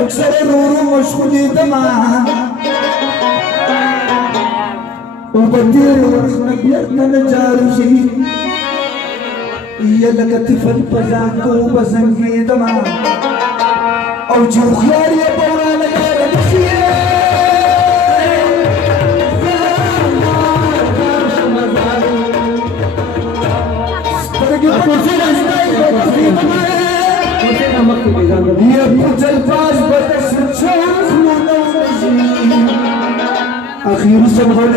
تكسر الروح مشغولي دمعة وبدير ورخنا بيرنا نجارجي يلقى تفل بزانكو بزنقي دمعة أو جو خيار يا بورا لغير نسيه يا بوت الفاز بدش تشوف ونومجي أخير سمغل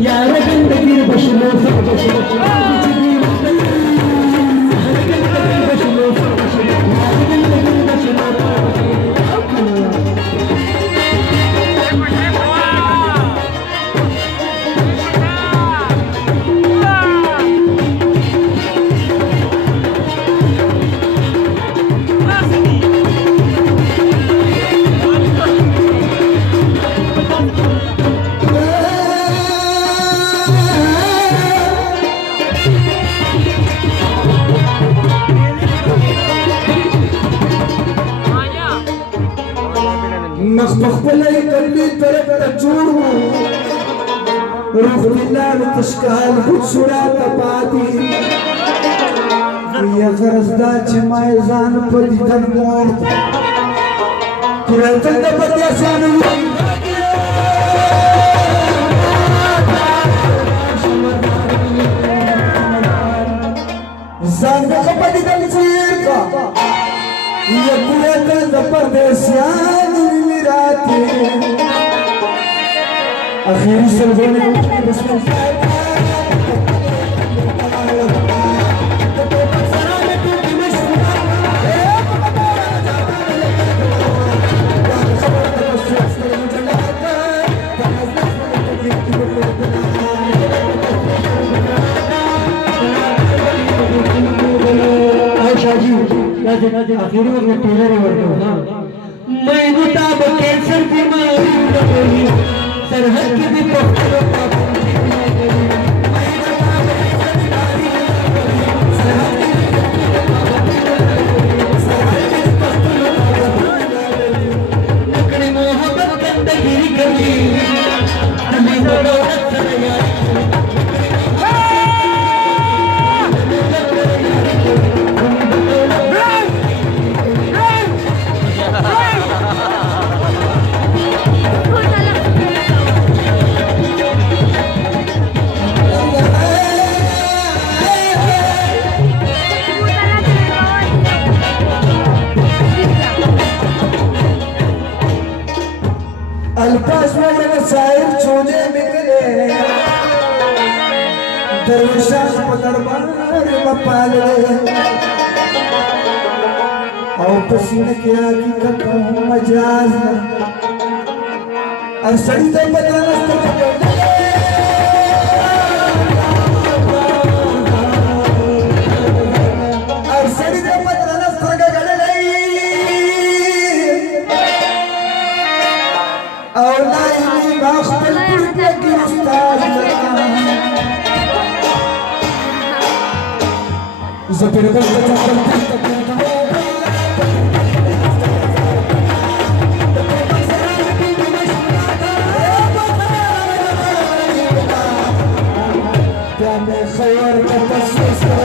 يا رجل دقيق بشلو مخبخبلي قلبي طرف تجوره روح بالله تشكال بسرعة تبادي يا غرز دا چمای ځان په دیدن مور کړه ته د پدې سانو ځان د په دیدن چیر کا یا کړه ته د پدې سانو میراته اخیر سلګونه بسم الله आखिरी में टेलर मैं मुताब कैंसर बीमारी सरहद की भी मोहब्बत गंदगी कभी الفاظ وغير سائر چونے نکلے درویشان په دربار مپالے او پسینه کې حقیقت او مجاز اور سړی ته بدل زبیر بل خیر